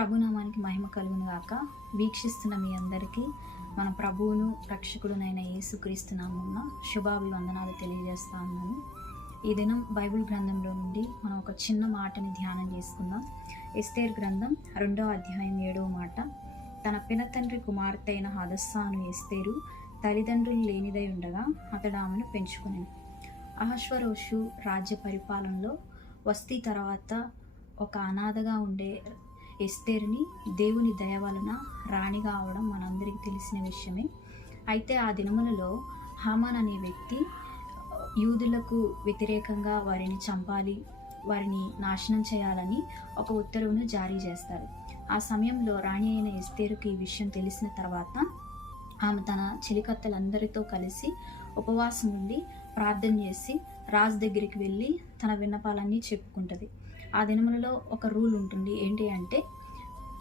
ప్రభునామానికి మహిమ కలుగును గాక. వీక్షిస్తున్న మీ అందరికీ మన ప్రభువును రక్షకుడునైన యేసుక్రీస్తు నామమున శుభాభివందనాలు తెలియజేస్తా ఉన్నాను. ఈ దినం బైబిల్ గ్రంథంలో నుండి మనం ఒక చిన్న మాటని ధ్యానం చేసుకుందాం. ఎస్తేర్ గ్రంథం 2వ అధ్యాయం 7వ మాట. తన పినతండ్రి కుమార్తె అయిన హదస్సాను ఎస్తేరు తల్లిదండ్రులు లేనిదై ఉండగా అతడు ఆమెను పెంచుకునేను. అహష్వరోషు రాజ్య పరిపాలనలో వస్తీ తర్వాత ఒక అనాథగా ఉండే ఎస్తేరుని దేవుని దయ వలన రాణిగా అవడం మనందరికీ తెలిసిన విషయమే. అయితే ఆ దినములలో హామాన్ అనే వ్యక్తి యూదులకు వ్యతిరేకంగా వారిని చంపాలి, వారిని నాశనం చేయాలని ఒక ఉత్తర్వును జారీ చేస్తారు. ఆ సమయంలో రాణి అయిన ఎస్తేరుకి ఈ విషయం తెలిసిన తర్వాత ఆమె తన చెలికత్తెలందరితో కలిసి ఉపవాసం ఉండి ప్రార్థన చేసి రాజు దగ్గరికి వెళ్ళి తన విన్నపాలన్నీ చెప్పుకుంటుంది. ఆ దినములలో ఒక రూల్ ఉంటుంది. ఏంటి అంటే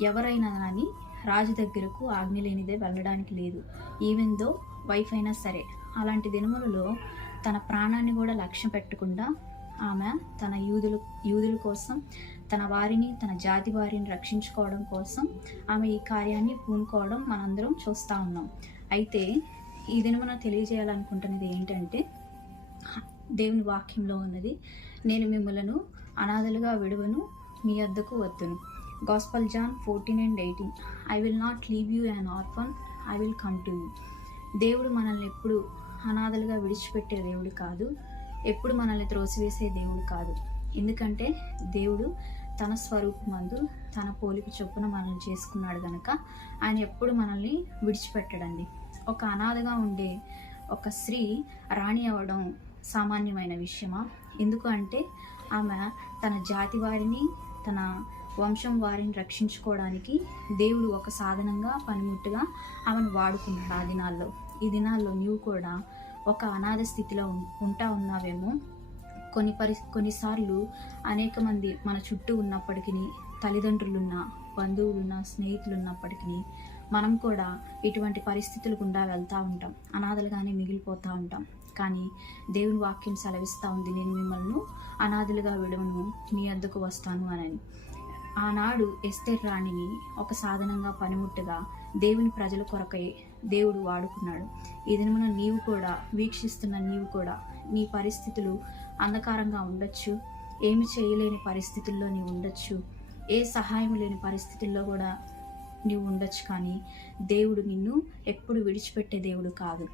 ఎవరైనా కానీ రాజు దగ్గరకు ఆజ్ఞ లేనిదే వెళ్ళడానికి లేదు, ఈవెన్ దో వైఫ్ అయినా సరే. అలాంటి దినములలో తన ప్రాణాన్ని కూడా లక్ష్యం పెట్టకుండా ఆమె తన యూదుల కోసం, తన వారిని, తన జాతి వారిని రక్షించుకోవడం కోసం ఆమె ఈ కార్యాన్ని పూనుకోవడం మనందరం చూస్తూ ఉన్నాం. అయితే ఈ దినమున తెలియజేయాలనుకుంటున్నది ఏంటంటే, దేవుని వాక్యంలో ఉన్నది, నేను మిమ్మలను అనాథలుగా విడువను, మీ వద్దకు వద్దును. Gospel John 14:18. I will not leave you an orphan, I will come to you. దేవుడు మనల్ని ఎప్పుడు అనాథలుగా విడిచిపెట్టే దేవుడు కాదు, ఎప్పుడు మనల్ని త్రోసివేసే దేవుడు కాదు. ఎందుకంటే దేవుడు తన స్వరూపమందు తన పోలిక చొప్పున మనల్ని చేసుకున్నాడు కనుక ఆయన ఎప్పుడు మనల్ని విడిచిపెట్టడండి. ఒక అనాథగా ఉండే ఒక స్త్రీ రాణి అవ్వడం సామాన్యమైన విషయమా? ఎందుకు అంటే ఆమె తన జాతి వారిని, తన వంశం వారిని రక్షించుకోవడానికి దేవుడు ఒక సాధనంగా, పనిముట్టుగా ఆమెను వాడుకున్నాడు ఆ దినాల్లో. ఈ దినాల్లో నీవు కూడా ఒక అనాథ స్థితిలో ఉన్నావేమో. కొన్నిసార్లు అనేక మంది మన చుట్టూ ఉన్నప్పటికీ, తల్లిదండ్రులున్నా, బంధువులున్నా, స్నేహితులు ఉన్నప్పటికీ మనం కూడా ఇటువంటి పరిస్థితులు గుండా వెళ్తూ ఉంటాం, అనాథలుగానే మిగిలిపోతూ ఉంటాం. కానీ దేవుని వాక్యం సెలవిస్తూ ఉంది, నేను మిమ్మల్ని అనాథలుగా విడవను, మీ వద్దకు వస్తాను అని. ఆనాడు ఎస్తేర్ రాణిని ఒక సాధనంగా, పనిముట్టుగా దేవుని ప్రజల కొరకై దేవుడు వాడుకున్నాడు. ఈ దినమున నీవు కూడా, వీక్షిస్తున్న నీవు కూడా, నీ పరిస్థితులు అంధకారంగా ఉండొచ్చు, ఏమి చేయలేని పరిస్థితుల్లో నీవు ఉండొచ్చు, ఏ సహాయం లేని పరిస్థితుల్లో కూడా నీవు ఉండొచ్చు. కానీ దేవుడు నిన్ను ఎప్పుడు విడిచిపెట్టే దేవుడు కాదు.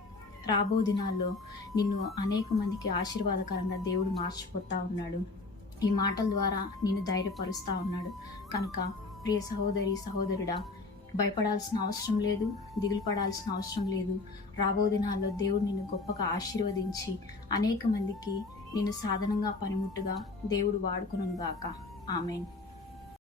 రాబో దినాల్లో నిన్ను అనేక మందికి ఆశీర్వాదకరంగా దేవుడు మార్చిపోతూ ఉన్నాడు. ఈ మాటల ద్వారా నిన్ను ధైర్యపరుస్తూ ఉన్నాడు. కనుక ప్రియ సహోదరి, సహోదరుడా, భయపడాల్సిన అవసరం లేదు, దిగులు పడాల్సిన అవసరం లేదు. రాబో దినాల్లో దేవుడు నిన్ను గొప్పగా ఆశీర్వదించి అనేక మందికి నిన్ను సాధనంగా, పనిముట్టుగా దేవుడు వాడుకొనుగాక. ఆమేన్.